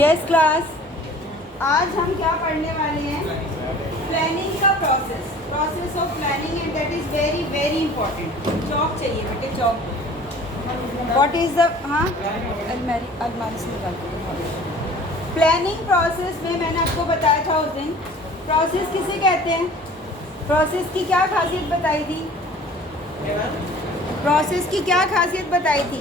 Yes class, आज हम क्या पढ़ने वाले हैं? प्लानिंग का process of planning, and that is very very important. Chalk चाहिए बेटे, चौक। व्हाट इज़ द, हाँ अलमारी से निकालते हैं। प्लानिंग प्रोसेस में मैंने आपको बताया था उस दिन, प्रोसेस किसे कहते हैं? प्रोसेस की क्या खासियत बताई थी? प्रोसेस की क्या खासियत बताई थी?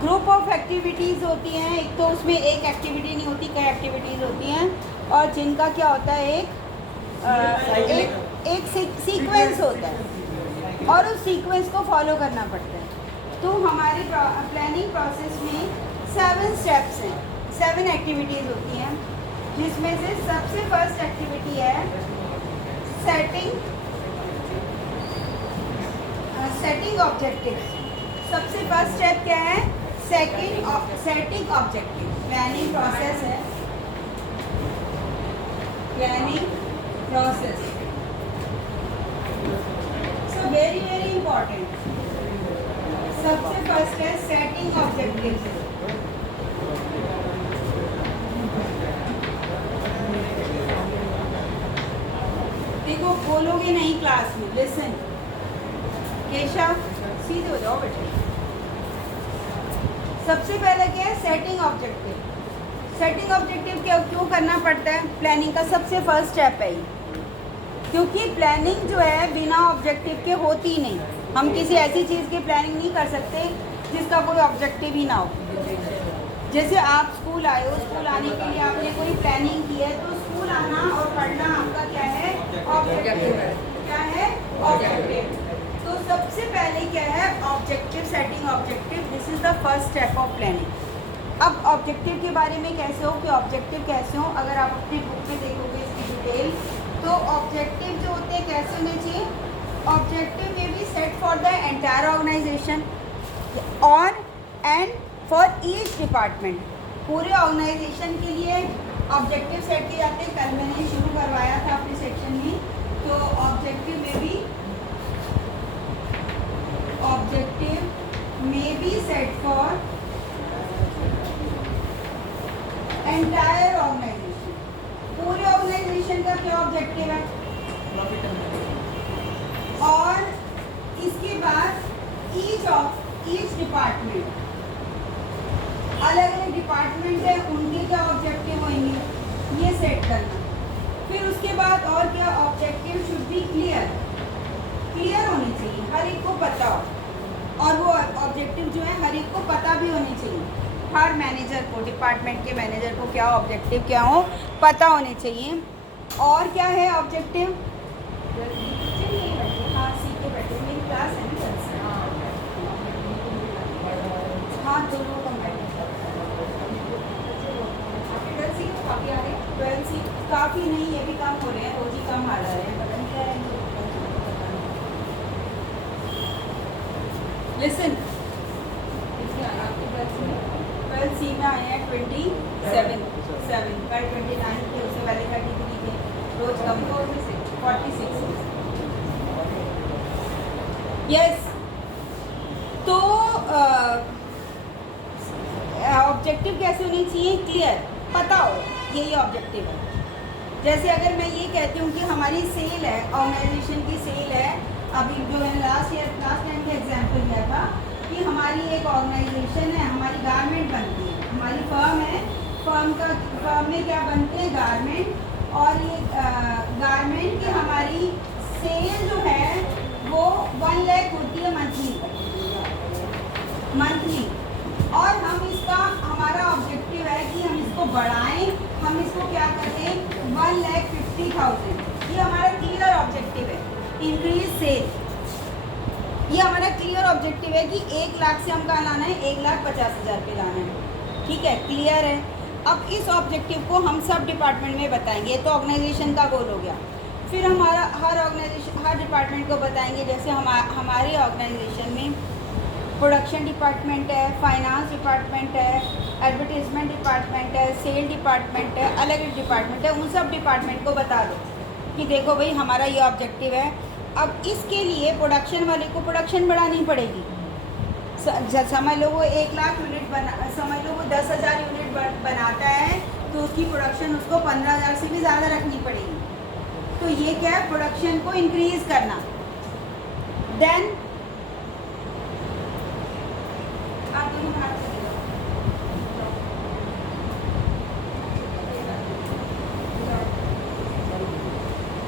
ग्रुप ऑफ एक्टिविटीज़ होती हैं। एक तो उसमें एक एक्टिविटी नहीं होती, कई एक्टिविटीज़ होती हैं, और जिनका क्या होता है, एक सीक्वेंस होता है और उस सीक्वेंस को फॉलो करना पड़ता है। तो हमारी प्लानिंग प्रोसेस में 7 स्टेप्स हैं, 7 एक्टिविटीज़ होती हैं, जिसमें से सबसे फर्स्ट एक्टिविटी है सेटिंग ऑब्जेक्टिव। सबसे फर्स्ट स्टेप क्या है? Setting objective. प्लानिंग प्रोसेस है, planning process, so very very important. सबसे फर्स्ट है सेटिंग ऑब्जेक्टिव। देखो, बोलोगे नहीं क्लास में, लिसन। केशव, सीधे हो जाओ बेटे। सबसे पहले क्या है? Setting objective. सेटिंग ऑब्जेक्टिव क्यों करना पड़ता है? प्लानिंग का सबसे फर्स्ट स्टेप है ये, क्योंकि प्लानिंग जो है बिना ऑब्जेक्टिव के होती ही नहीं। हम किसी ऐसी चीज़ की प्लानिंग नहीं कर सकते जिसका कोई ऑब्जेक्टिव ही ना हो। जैसे आप स्कूल आए हो, स्कूल आने के लिए आपने कोई प्लानिंग की है, तो स्कूल आना और पढ़ना आपका क्या है? ऑब्जेक्टिव है। क्या है? ऑब्जेक्टिव। तो सबसे पहले क्या है? Objective, setting objective. This is the first step of planning. अब ऑब्जेक्टिव के बारे में कैसे हो कि ऑब्जेक्टिव कैसे हो, अगर आप अपनी बुक में देखोगे इसकी डिटेल, तो ऑब्जेक्टिव जो होते हैं कैसे होने चाहिए? ऑब्जेक्टिव में भी set for the entire organisation और एंड फॉर ईच डिपार्टमेंट। पूरे ऑर्गेनाइजेशन के लिए ऑब्जेक्टिव सेट किए जाते हैं। कल मैंने शुरू करवाया था अपने सेक्शन में। तो ऑब्जेक्टिव में भी सेट फॉर एंटायर ऑर्गेनाइजेशन। पूरे ऑर्गेनाइजेशन का क्या ऑब्जेक्टिव है? और इसके बाद ईच डिपार्टमेंट, अलग अलग डिपार्टमेंट है, उनके क्या ऑब्जेक्टिव होंगे, ये सेट करना। फिर उसके बाद और क्या? ऑब्जेक्टिव शुड बी क्लियर होनी चाहिए, हर एक को पता हो, और वो ऑब्जेक्टिव जो है हर एक को पता भी होनी चाहिए। हर मैनेजर को, डिपार्टमेंट के मैनेजर को क्या ऑब्जेक्टिव क्या हो, पता होने चाहिए। और क्या है ऑब्जेक्टिव? हाँ, सीखे बैठे, मेरी क्लास है ना कल से। हाँ, दोनों काफ़ी आ रहे हैं, 12C काफ़ी नहीं, ये भी कम हो रहे हैं, रोज ही कम आ रहे हैं, पता नहीं क्या है। लिसन, आपके 12C में आए हैं 27, कल 29 थे, उससे पहले 33 थे, रोज कम हो, 46। यस, तो ऑब्जेक्टिव कैसे होनी चाहिए? क्लियर, पता हो, यही ऑब्जेक्टिव है। जैसे अगर मैं ये कहती हूँ कि हमारी सेल है, ऑर्गेनाइजेशन की सेल है, अभी जो मैंने लास्ट टाइम का एग्जांपल दिया था कि हमारी एक ऑर्गेनाइजेशन है, हमारी गारमेंट बनती है, हमारी फर्म है, फर्म में क्या बनते हैं? गारमेंट। और ये गारमेंट की हमारी सेल जो है वो 1 लाख होती है मंथली, और हम इसका, हमारा ऑब्जेक्टिव है कि हम इसको बढ़ाएं, हम इसको क्या करें? 1,50,000। ये हमारा क्लियर ऑब्जेक्टिव है, इंक्रीज सेल। ये हमारा क्लियर ऑब्जेक्टिव है कि 1 लाख से हम कहाँ लाना है? 1,50,000 पे लाना है। ठीक है, क्लियर है। अब इस ऑब्जेक्टिव को हम सब डिपार्टमेंट में बताएंगे, तो ऑर्गेनाइजेशन का गोल हो गया। फिर हमारा हर डिपार्टमेंट को बताएंगे। जैसे हमारी ऑर्गेनाइजेशन में प्रोडक्शन डिपार्टमेंट है, फाइनेंस डिपार्टमेंट है, एडवर्टीजमेंट डिपार्टमेंट है, सेल डिपार्टमेंट है, अलग अलग डिपार्टमेंट है। उन सब डिपार्टमेंट को बता दो कि देखो भाई, हमारा ये ऑब्जेक्टिव है। अब इसके लिए प्रोडक्शन वाले को प्रोडक्शन बढ़ानी पड़ेगी, समझ लो वो 1,00,000 यूनिट बना, समझ लो वो 10,000 यूनिट बनाता है, तो उसकी प्रोडक्शन उसको 15,000 से भी ज़्यादा रखनी पड़ेगी। तो ये क्या है, प्रोडक्शन को इंक्रीज करना। देन आप दोनों हाथ से लो।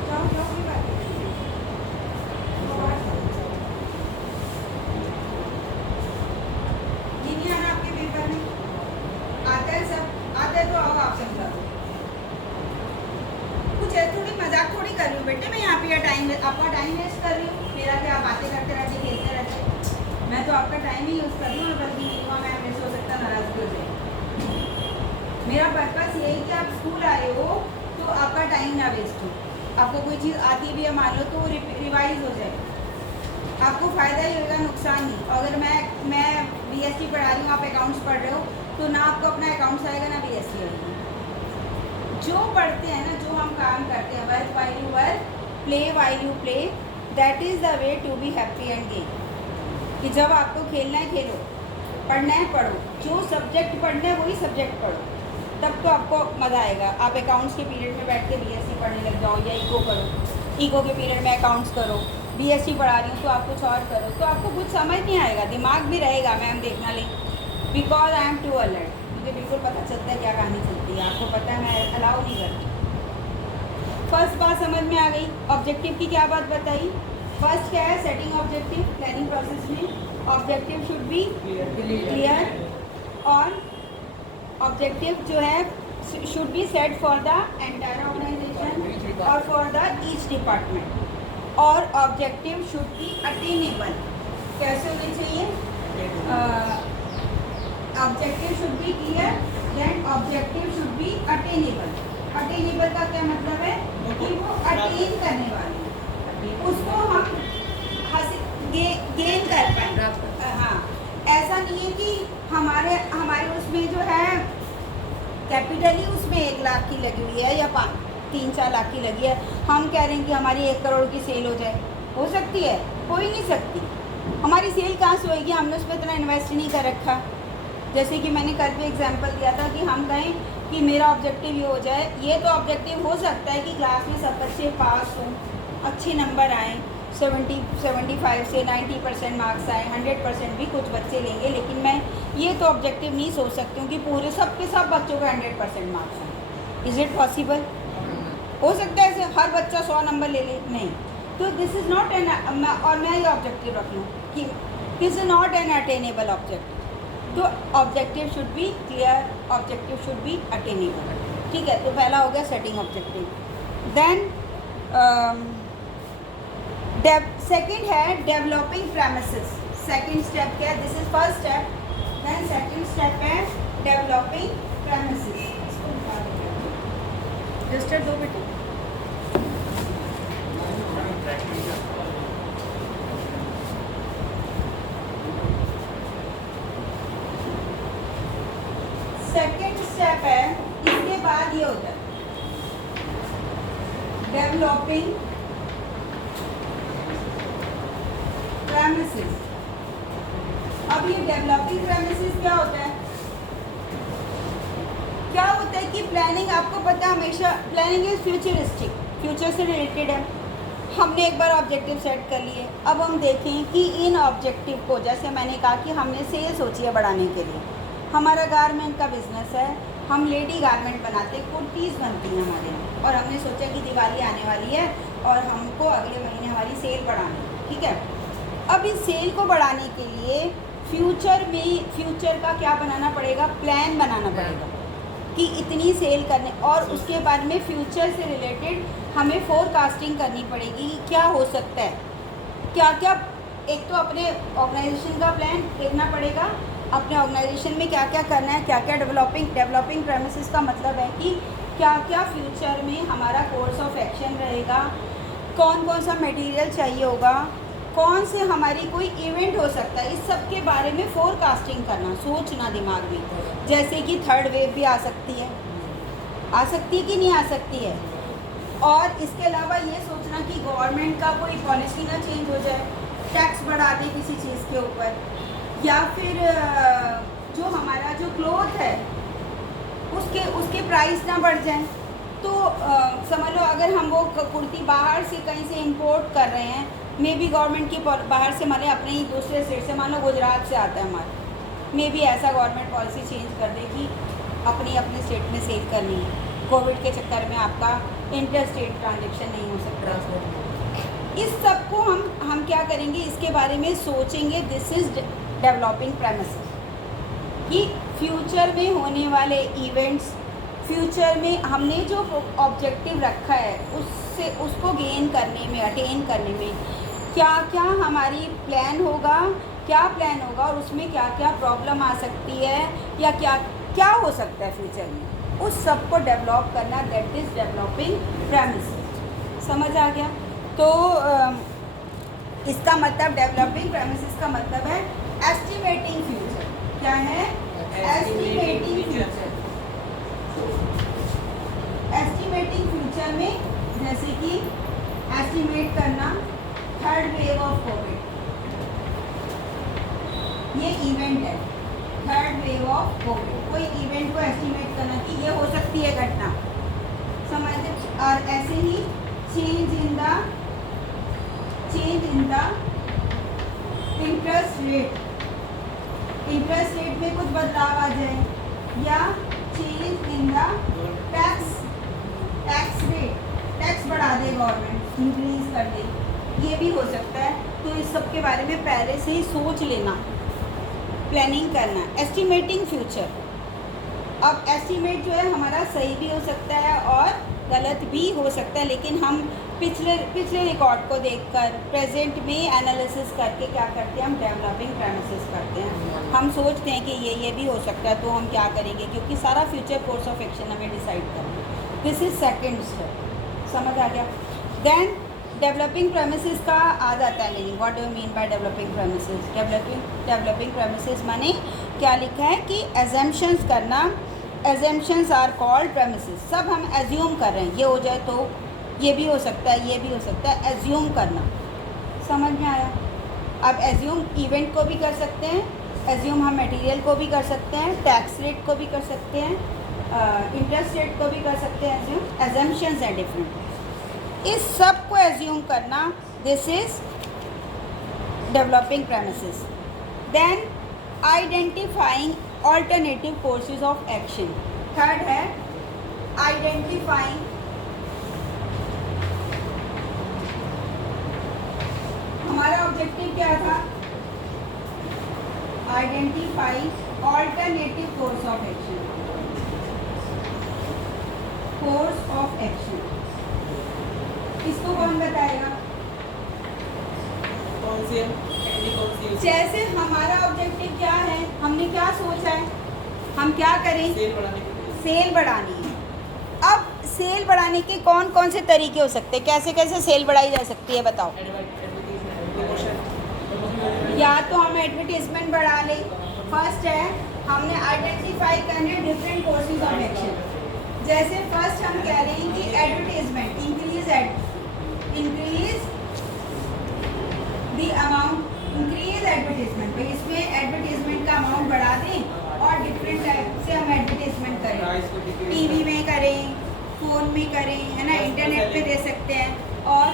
जाओ जाओ, कोई बात नहीं। ये नहीं आना आपके पेपर में? आता है सब? आता है तो आओ आप समझा दो। कुछ है, थोड़ी मजाक थोड़ी कर रही हूँ बेटे मैं यहाँ पे, या टाइम आपका टाइम वेस्ट कर रही हूँ मेरा? क्या बातें करते रहते खेलते रहते? मैं तो आपका टाइम ही यूज़ कर रही हूँ, बल्कि मैं ऐसे हो सकता नाराज़ भी हो जाए। मेरा पर्पस यही कि आप स्कूल आए हो तो आपका टाइम ना वेस्ट हो, आपको कोई चीज़ आती भी है मान लो तो रिवाइज हो जाए, आपको फ़ायदा ही होगा, नुकसान नहीं। अगर मैं BSc पढ़ा रही हूँ, आप अकाउंट्स पढ़ रहे हो, तो ना आपको अपना अकाउंट्स आएगा ना BSc आएगी। जो पढ़ते हैं ना, जो हम काम करते हैं, work while you work, play while you play, that is the way to be happy and game. कि जब आपको खेलना है खेलो, पढ़ना है पढ़ो, जो सब्जेक्ट पढ़ना है वही सब्जेक्ट पढ़ो, तब तो आपको मज़ा आएगा। आप अकाउंट्स के पीरियड में बैठ के BSc पढ़ने लग जाओ, या इको करो, इको के पीरियड में अकाउंट्स करो, BSc पढ़ा रही हूँ तो आप कुछ और करो, तो आपको कुछ समझ नहीं आएगा, दिमाग भी रहेगा मैम देखना ले, because I am too alert, मुझे बिल्कुल पता चलता है क्या कहानी चलती है, आपको पता है मैं अलाउ नहीं करती। फर्स्ट बात समझ में आ गई। ऑब्जेक्टिव की क्या बात बताई? फर्स्ट क्या है, सेटिंग ऑब्जेक्टिव। प्लानिंग प्रोसेस में ऑब्जेक्टिव शुड बी क्लियर, और ऑब्जेक्टिव जो है should be set for the entire organisation और फॉर द ईच डिपार्टमेंट, और ऑब्जेक्टिव शुड बी अटेनेबल। कैसे होने चाहिए? Objective should be clear, then objective should be attainable. Attainable का क्या मतलब है? कि वो अटेन करने वाले, उसको हम गेन कर पाएँ। हाँ, ऐसा नहीं है कि हमारे उसमें जो है कैपिटली उसमें 1,00,000 की लगी हुई है या 3-4 लाख की लगी है, हम कह रहे हैं कि हमारी 1 करोड़ की सेल हो जाए। हो सकती है? हो ही नहीं सकती। हमारी सेल कहाँ से होएगी? हमने उसमें इतना इन्वेस्ट नहीं कर रखा। जैसे कि मैंने कल भी एग्जांपल दिया था कि हम कहें कि मेरा ऑब्जेक्टिव ये हो जाए, ये तो ऑब्जेक्टिव हो सकता है कि क्लास में सब बच्चे पास हों, अच्छे नंबर आएँ, 75 से 90% मार्क्स आए, 100% भी कुछ बच्चे लेंगे, लेकिन मैं ये तो ऑब्जेक्टिव नहीं सोच सकती हूँ कि पूरे सब के सब बच्चों का 100% मार्क्स आए। Is it possible? हो सकता है ऐसे हर बच्चा 100 नंबर ले ले? नहीं। तो दिस इज़ नॉट एन, और मैं ये ऑब्जेक्टिव रख लूँ कि this is not an attainable objective. तो objective should be clear, objective should be attainable. ठीक है, तो पहला हो गया सेटिंग ऑब्जेक्टिव। देन सेकेंड है डेवलपिंग प्रेमिसेस। सेकेंड स्टेप क्या है? This is first step. Then second step है डेवलपिंग प्रेमिसेस। रजिस्टर दो बेटे। सेकेंड स्टेप है, इसके बाद ये होता है डेवलपिंग प्रेमिसेस। अब ये डेवलपिंग प्रेमिसेस क्या होता है? क्या होता है कि प्लानिंग, आपको पता है हमेशा प्लानिंग इज फ्यूचरिस्टिक, फ्यूचर से रिलेटेड है। हमने एक बार ऑब्जेक्टिव सेट कर लिए, अब हम देखें कि इन ऑब्जेक्टिव को, जैसे मैंने कहा कि हमने सेल सोची है बढ़ाने के लिए, हमारा गारमेंट का बिजनेस है, हम लेडी गारमेंट बनाते, कुर्तीज़ बनती हैं हमारे यहाँ, और हमने सोचा कि दिवाली आने वाली है और हमको अगले महीने हमारी सेल बढ़ानी है। ठीक है, अब इस सेल को बढ़ाने के लिए फ्यूचर का क्या बनाना पड़ेगा? प्लान बनाना पड़ेगा कि इतनी सेल करने, और उसके बाद में फ्यूचर से रिलेटेड हमें फोरकास्टिंग करनी पड़ेगी कि क्या हो सकता है, क्या क्या। एक तो अपने ऑर्गेनाइजेशन का प्लान देखना पड़ेगा, अपने ऑर्गेनाइजेशन में क्या क्या करना है, क्या क्या डेवलपिंग प्रेमिसेस का मतलब है कि क्या क्या फ्यूचर में हमारा कोर्स ऑफ एक्शन रहेगा, कौन कौन सा मटेरियल चाहिए होगा, कौन से हमारी कोई इवेंट हो सकता है, इस सब के बारे में फोरकास्टिंग करना, सोचना दिमाग में। जैसे कि थर्ड वेव भी आ सकती है कि नहीं आ सकती है। और इसके अलावा ये सोचना कि गवर्नमेंट का कोई पॉलिसी ना चेंज हो जाए, टैक्स बढ़ा दे किसी चीज़ के ऊपर, या फिर जो हमारा जो क्लोथ है उसके प्राइस ना बढ़ जाए। तो समझ लो अगर हम वो कुर्ती बाहर से कहीं से इंपोर्ट कर रहे हैं, मे बी गवर्नमेंट की बाहर से माने अपने ही दूसरे स्टेट से, मान लो गुजरात से आता है हमारे, मे बी ऐसा गवर्नमेंट पॉलिसी चेंज कर दे कि अपने स्टेट में सेल करनी है। कोविड के चक्कर में आपका इंटर स्टेट ट्रांजेक्शन नहीं हो सकता। इस सब को हम क्या करेंगे, इसके बारे में सोचेंगे। दिस इज़ डेवलपिंग प्रेमिसेस कि फ्यूचर में होने वाले इवेंट्स, फ्यूचर में हमने जो ऑब्जेक्टिव रखा है उसको गेन करने में, अटेन करने में क्या क्या हमारी प्लान होगा और उसमें क्या क्या प्रॉब्लम आ सकती है या क्या क्या हो सकता है फ्यूचर में, उस सब को डेवलप करना, दैट इज़ डेवलपिंग प्रेमिसेस। समझ आ गया? तो इसका मतलब, डेवलपिंग प्रेमिसेस का मतलब है एस्टिमेटिंग फ्यूचर। क्या है? Estimating future. एस्टिमेटिंग फ्यूचर में जैसे कि एस्टिमेट करना थर्ड वेव ऑफ कोविड, ये इवेंट है। थर्ड वेव ऑफ कोविड, कोई इवेंट को एस्टिमेट करना कि ये हो सकती है घटना, समझते? और ऐसे ही change in the interest rate, interest rate में कुछ बदलाव आ जाए, या change in the tax rate, tax बढ़ा दे गवर्नमेंट, इंक्रीज कर दे, ये भी हो सकता है। तो इस सब के बारे में पहले से ही सोच लेना, प्लानिंग करना, एस्टिमेटिंग फ्यूचर। अब एस्टिमेट जो है हमारा सही भी हो सकता है और गलत भी हो सकता है, लेकिन हम पिछले रिकॉर्ड को देखकर प्रेजेंट में एनालिसिस करके क्या करते हैं, हम डेवलपिंग प्रेमिसेस करते हैं। हम सोचते हैं कि ये भी हो सकता है, तो हम क्या करेंगे, क्योंकि सारा फ्यूचर कोर्स ऑफ एक्शन हमें डिसाइड करना है। This is second step. समझ आ गया? देन डेवलपिंग प्रेमिसेस का आ जाता है meaning. What do you mean by developing premises? Developing premises माने क्या लिखा है कि एजम्पशंस करना, एजम्पशंस आर कॉल्ड प्रेमिसेस। सब हम एज्यूम कर रहे हैं, ये हो जाए तो ये भी हो सकता है, ये भी हो सकता है, एज्यूम करना। समझ में आया? अब एज्यूम इवेंट को भी कर सकते हैं, एज्यूम हम मटेरियल को भी कर सकते हैं, टैक्स रेट को भी कर सकते हैं, इंटरेस्ट रेट को भी कर सकते हैं। एज्यूम, एजम्पशंस हैं डिफरेंट। इस सब को एज्यूम करना, this is developing premises. Then identifying alternative courses of action. Third है आइडेंटिफाइंग, हमारा ऑब्जेक्टिव क्या था? Identify alternative course of action, course of action. इसको कौन बताएगा? जैसे हमारा ऑब्जेक्टिव क्या है, हमने क्या सोचा है, हम क्या करें? सेल बढ़ानी है। अब सेल बढ़ाने के कौन कौन से तरीके हो सकते हैं, कैसे कैसे सेल बढ़ाई जा सकती है, बताओ? या तो हम एडवर्टीजमेंट बढ़ा लें। फर्स्ट है, हमने आइडेंटिफाई करने डिफरेंट कोर्सेज ऑफ एक्शन। जैसे फर्स्ट हम कह रहे हैं कि advertisement, increase the amount, increase advertisement, भाई इसमें एडवर्टीजमेंट का अमाउंट बढ़ा दें और डिफरेंट टाइप से हम एडवर्टीजमेंट करें, टीवी में करें, फ़ोन में करें, है ना, इंटरनेट पे दे सकते हैं। और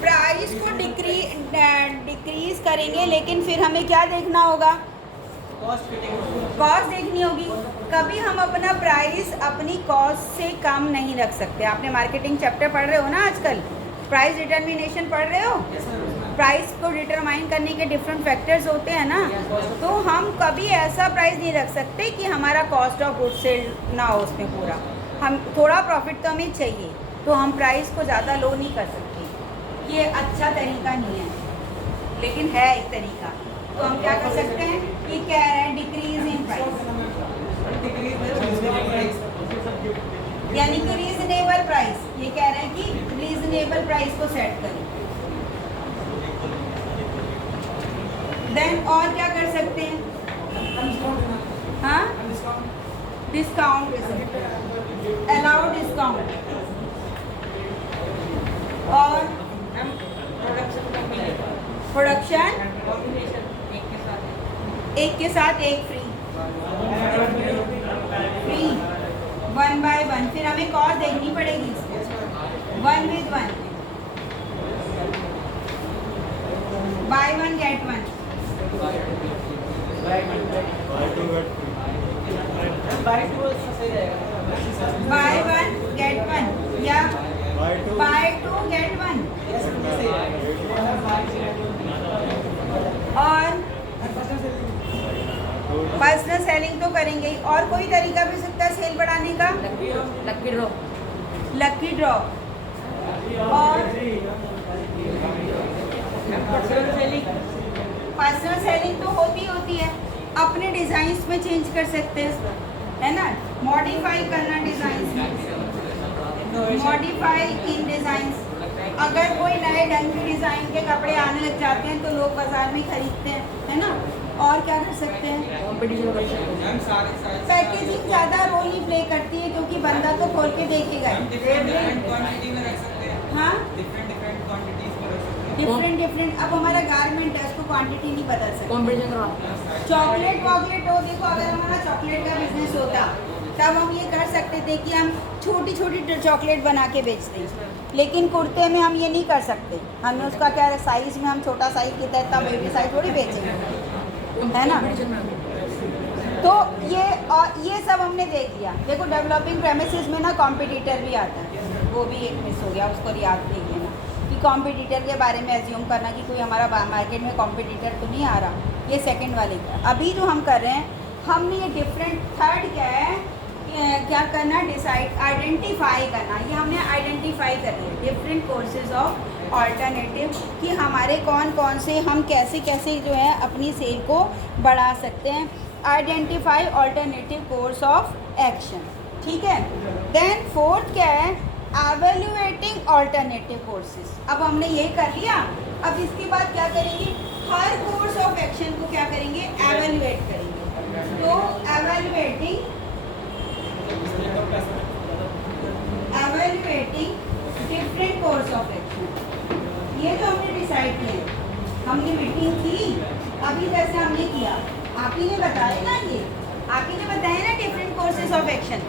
प्राइस को डिक्रीज करेंगे, लेकिन फिर हमें क्या देखना होगा? कॉस्ट देखनी होगी। कभी हम अपना प्राइस अपनी कॉस्ट से कम नहीं रख सकते। आपने मार्केटिंग चैप्टर पढ़ रहे हो ना आजकल, प्राइस डिटर्मिनेशन पढ़ रहे हो? प्राइस को डिटरमाइन करने के डिफरेंट फैक्टर्स होते हैं ना, तो हम कभी ऐसा प्राइस नहीं रख सकते कि हमारा कॉस्ट ऑफ गुड्स सेल ना हो उसमें पूरा। हम थोड़ा प्रॉफिट तो हमें चाहिए, तो हम प्राइस को ज़्यादा लो नहीं कर सकते। ये अच्छा तरीका नहीं है, लेकिन है एक तरीका। तो हम क्या कर सकते हैं, ये कह रहे हैं डिक्रीज इन प्राइस, यानी कि रीजनेबल प्राइस। ये कह रहे हैं कि रीजनेबल प्राइस को सेट करें। देन और क्या कर सकते हैं? हाँ, डिस्काउंट, अलाउ डिस्काउंट। और प्रोडक्शन एक के साथ एक फ्री, फ्री 1 by 1। फिर हमें कॉस्ट देखनी पड़ेगी इसको, 1 with 1, buy 1 get 1, buy 1 get 1 या buy 2 get 1। और पर्सनल सेलिंग तो करेंगे ही, और कोई तरीका भी सकता है सेल बढ़ाने का, लकी ड्रॉ। और पर्सनल सेलिंग तो होती है, अपने डिज़ाइंस में चेंज कर सकते हैं, है ना, मॉडिफाई करना डिज़ाइंस में, मॉडिफाई इन डिज़ाइंस। अगर कोई नए ढंग के डिज़ाइन के कपड़े आने लग जाते हैं तो लोग बाजार में खरीदते हैं, है ना। और क्या कर सकते हैं, पैकेजिंग ज़्यादा रोल नहीं प्ले करती है, क्योंकि बंदा तो खोल के देखेगा। हाँ, डिफरेंट। अब हमारा गारमेंट है, उसको क्वांटिटी नहीं बदल सकते। चॉकलेट वॉकलेट हो, देखो अगर हमारा चॉकलेट का बिजनेस होता तब हम ये कर सकते थे कि हम छोटी छोटी चॉकलेट बना के बेचते हैं, लेकिन कुर्ते में हम ये नहीं कर सकते। हमें उसका क्या साइज़ में, हम छोटा साइज़ के तहत बेबी साइज थोड़ी बेचेंगे, है ना। तो ये सब हमने देख लिया। देखो डेवलपिंग प्रेमिसेस में ना कॉम्पिटिटर भी आता है, वो भी एक मिस हो गया, उसको याद देख लेना कि कॉम्पिटिटर के बारे में एज्यूम करना कि कोई हमारा मार्केट में कॉम्पिटिटर तो नहीं आ रहा, ये सेकंड वाले का। अभी जो हम कर रहे हैं, हमने ये डिफरेंट, थर्ड क्या है, क्या करना, डिसाइड, आइडेंटिफाई करना। ये हमने आइडेंटिफाई कर लिया डिफरेंट कोर्सेज ऑफ ऑल्टरनेटिव, कि हमारे कौन से, हम कैसे जो है अपनी सेल को बढ़ा सकते हैं। Identify alternative course of action, ठीक है। देन फोर्थ क्या है, एवेल्युएटिंग ऑल्टरनेटिव कोर्सेज। अब हमने ये कर लिया, अब इसके बाद क्या करेंगे, हर कोर्स ऑफ एक्शन को क्या करेंगे, एवेल्युएट करेंगे। तो evaluating different course of action, ये जो हमने डिसाइड किया, हमने मीटिंग की, अभी जैसे हमने किया, आप ही ने बताया ना, ये आप ही ने बताया ना डिफरेंट कोर्सेज ऑफ एक्शन।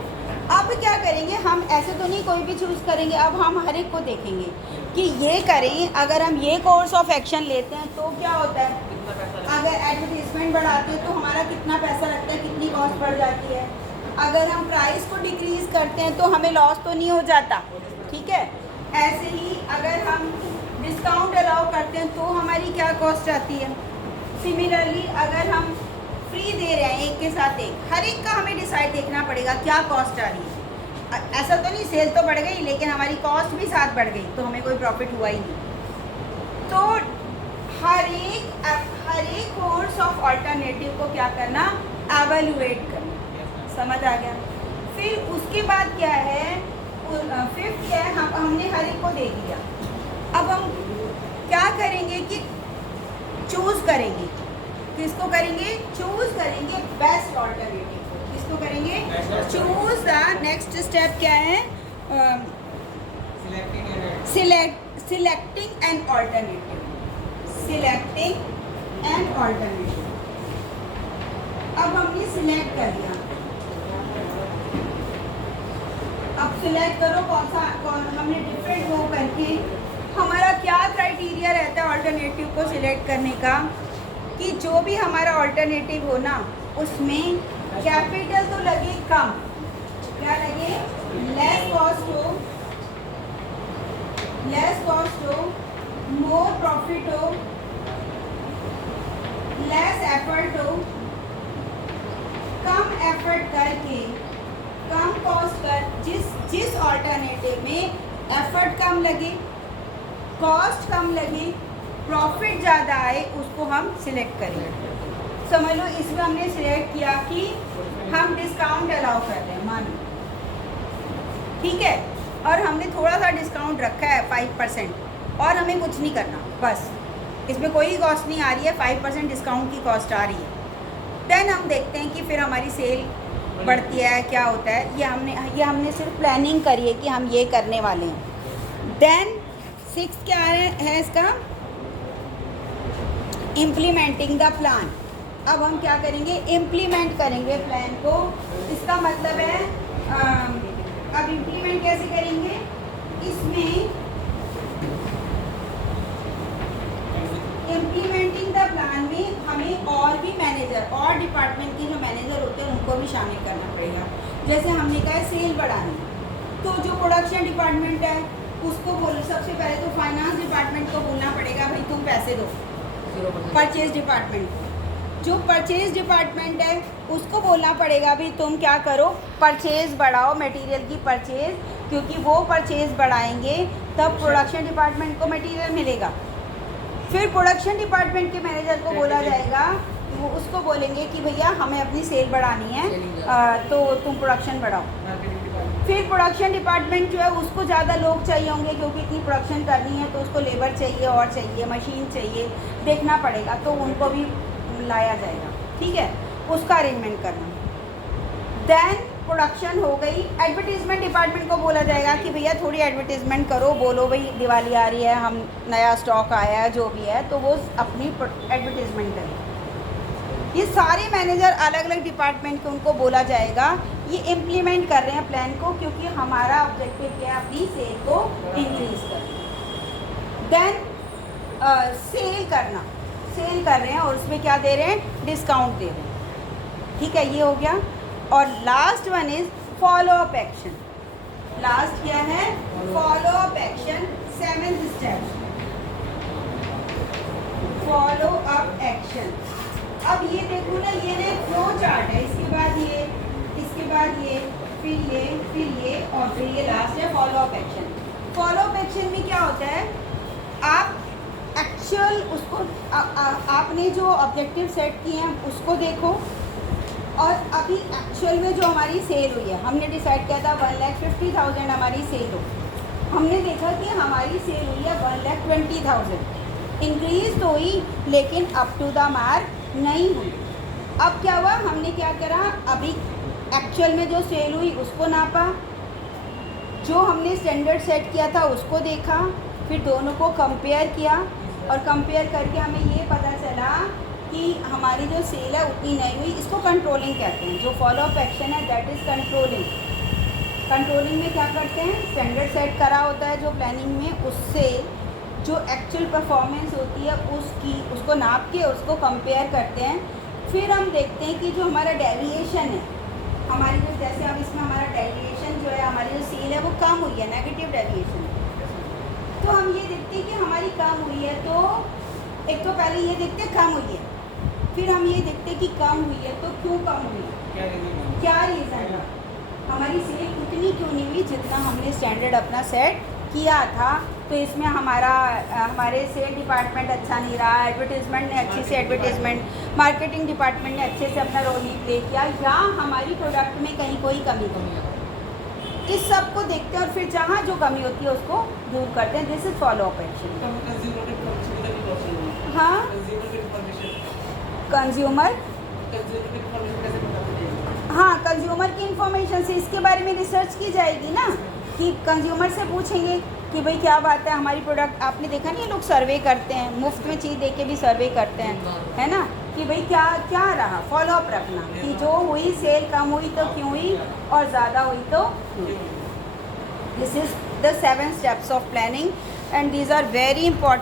अब क्या करेंगे, हम ऐसे तो नहीं कोई भी चूज़ करेंगे, अब हम हर एक को देखेंगे कि ये करें। अगर हम ये कोर्स ऑफ एक्शन लेते हैं तो क्या होता है, अगर एडवर्टीजमेंट बढ़ाते हैं तो हमारा कितना पैसा लगता है, कितनी कॉस्ट बढ़ जाती है। अगर हम प्राइस को डिक्रीज़ करते हैं तो हमें लॉस तो नहीं हो जाता, ठीक है। ऐसे ही अगर हम डिस्काउंट अलाउ करते हैं तो हमारी क्या कॉस्ट आती है। सिमिलरली अगर हम फ्री दे रहे हैं एक के साथ एक, हर एक का हमें डिसाइड देखना पड़ेगा क्या कॉस्ट आ रही है। ऐसा तो नहीं सेल तो बढ़ गई लेकिन हमारी कॉस्ट भी साथ बढ़ गई, तो हमें कोई प्रॉफिट हुआ ही नहीं। तो हर एक कोर्स ऑफ ऑल्टरनेटिव को क्या करना, एवेल्युएट करना। समझ आ गया। फिर उसके बाद क्या है, फिफ्थ क्या है, हमने हर एक को देख लिया। अब हम क्या करेंगे कि चूज़ करेंगे, किसको करेंगे, चूज़ करेंगे बेस्ट ऑल्टरनेटिव। किसको करेंगे, चूज़ द, नेक्स्ट स्टेप क्या है, selecting an alternative, selecting an alternative. अब हमने सिलेक्ट कर लिया, अब सिलेक्ट करो कौन हमने डिफरेंट वो करके, हमारा क्या क्राइटेरिया रहता है ऑल्टरनेटिव को सिलेक्ट करने का, कि जो भी हमारा ऑल्टरनेटिव हो ना उसमें कैपिटल तो लगे कम, क्या लगे, लेस कॉस्ट हो, मोर प्रॉफिट हो, लेस एफर्ट हो, कम एफर्ट करके कम कॉस्ट कर, जिस ऑल्टरनेटिव में एफर्ट कम लगे, कॉस्ट कम लगे, प्रॉफिट ज़्यादा आए, उसको हम सिलेक्ट करेंगे। समझ लो इसमें हमने सिलेक्ट किया कि हम डिस्काउंट अलाउ कर रहे हैं, मानो ठीक है, और हमने थोड़ा सा डिस्काउंट रखा है 5%, और हमें कुछ नहीं करना, बस इसमें कोई कॉस्ट नहीं आ रही है, 5% डिस्काउंट की कॉस्ट आ रही है। देन हम देखते हैं कि फिर हमारी सेल बढ़ती है, क्या होता है। ये हमने सिर्फ प्लानिंग करी है कि हम ये करने वाले हैं। देन 6 क्या है इसका, इम्प्लीमेंटिंग द प्लान। अब हम क्या करेंगे, इम्प्लीमेंट करेंगे प्लान को। इसका मतलब है अब इम्प्लीमेंट कैसे करेंगे, इसमें इम्प्लीमेंटिंग द प्लान में हमें और भी मैनेजर और डिपार्टमेंट के जो मैनेजर होते हैं उनको भी शामिल करना पड़ेगा। जैसे हमने कहा है सेल बढ़ानी, तो जो प्रोडक्शन डिपार्टमेंट है उसको बोल, सबसे पहले तो फाइनेंस डिपार्टमेंट को बोलना पड़ेगा भाई तुम पैसे दो। परचेज डिपार्टमेंट, जो परचेज डिपार्टमेंट है उसको बोलना पड़ेगा भाई तुम क्या करो, परचेज बढ़ाओ, मटेरियल की परचेज, क्योंकि वो परचेज बढ़ाएंगे तब प्रोडक्शन डिपार्टमेंट को मटेरियल मिलेगा। फिर प्रोडक्शन डिपार्टमेंट के मैनेजर को बोला जाएगा, वो उसको बोलेंगे कि भैया हमें अपनी सेल बढ़ानी है तो तुम प्रोडक्शन बढ़ाओ। फिर प्रोडक्शन डिपार्टमेंट जो है उसको ज़्यादा लोग चाहिए होंगे, क्योंकि इतनी प्रोडक्शन करनी है तो उसको लेबर चाहिए और चाहिए, मशीन चाहिए, देखना पड़ेगा, तो उनको भी लाया जाएगा। ठीक है, उसका अरेंजमेंट करना। देन प्रोडक्शन हो गई। एडवर्टीज़मेंट डिपार्टमेंट को बोला जाएगा कि भैया थोड़ी एडवर्टीज़मेंट करो, बोलो भाई दिवाली आ रही है, हम नया स्टॉक आया है, जो भी है, तो वो अपनी एडवर्टीज़मेंट करें। ये सारे मैनेजर अलग अलग डिपार्टमेंट के, उनको बोला जाएगा ये इम्प्लीमेंट कर रहे हैं प्लान को, क्योंकि हमारा ऑब्जेक्टिव क्या है, अपनी सेल को इंक्रीज करना। देन सेल करना, सेल कर रहे हैं और उसमें क्या दे रहे हैं, डिस्काउंट दे रहे हैं। ठीक है, ये हो गया। और last one is follow up action. Last क्या है, follow up action, 7th step, follow up action. अब ये देखो ना, ये ना फ्लो चार्ट है, इसके बाद ये, इसके बाद ये, फिर ये, फिर ये, और फिर ये लास्ट है follow up action. Follow up action में क्या होता है, आप एक्चुअल उसको आपने जो ऑब्जेक्टिव सेट किए हैं उसको देखो, और अभी एक्चुअल में जो हमारी सेल हुई है, हमने डिसाइड किया था 1,50,000 हमारी सेल हो, हमने देखा कि हमारी सेल हुई है 1,20,000, इंक्रीज तो हुई लेकिन अप टू द मार्क नहीं हुई। अब क्या हुआ, हमने क्या करा, अभी एक्चुअल में जो सेल हुई उसको नापा, जो हमने स्टैंडर्ड सेट किया था उसको देखा, फिर दोनों को कंपेयर किया, और कंपेयर करके हमें ये पता चला कि हमारी जो सेल है उतनी नहीं हुई। इसको कंट्रोलिंग कहते हैं। जो फॉलो अप एक्शन है दैट इज़ कंट्रोलिंग। कंट्रोलिंग में क्या करते हैं, स्टैंडर्ड सेट करा होता है जो प्लानिंग में, उससे जो एक्चुअल परफॉर्मेंस होती है उसको नाप के उसको कंपेयर करते हैं। फिर हम देखते हैं कि जो हमारा डेविएशन है, हमारी जो, जैसे अब इसमें हमारा डेविएशन जो है, हमारी जो सेल है वो कम हुई है, नेगेटिव डेविएशन, तो हम ये देखते हैं कि हमारी कम हुई है, तो एक तो पहले ये देखते हैं कम हुई है, फिर हम ये देखते हैं कि कम हुई है तो क्यों कम हुई है, क्या रीज़न है, हमारी सेल उतनी क्यों नहीं हुई जितना हमने स्टैंडर्ड अपना सेट किया था। तो इसमें हमारे सेल डिपार्टमेंट अच्छा नहीं रहा, एडवर्टीज़मेंट ने अच्छे से एडवर्टीज़मेंट, मार्केटिंग डिपार्टमेंट ने अच्छे से अपना रोल नहीं प्ले किया, या हमारी प्रोडक्ट में कहीं कोई कमी है। इस सब को देखते हैं और फिर जहाँ जो कमी होती है उसको दूर करते हैं। This is follow up action. हाँ, कंज्यूमर, हाँ, कंज्यूमर की इंफॉर्मेशन से इसके बारे में रिसर्च की जाएगी ना, कि कंज्यूमर से पूछेंगे कि भाई क्या बात है हमारी प्रोडक्ट, आपने देखा नहीं, लोग सर्वे करते हैं, मुफ्त में चीज़ देके भी सर्वे करते हैं, है ना, कि भाई क्या क्या रहा, फॉलो अप रखना कि जो हुई सेल कम हुई तो क्यों हुई और ज़्यादा हुई तो क्यों। This is the 7 steps of planning and these are very important.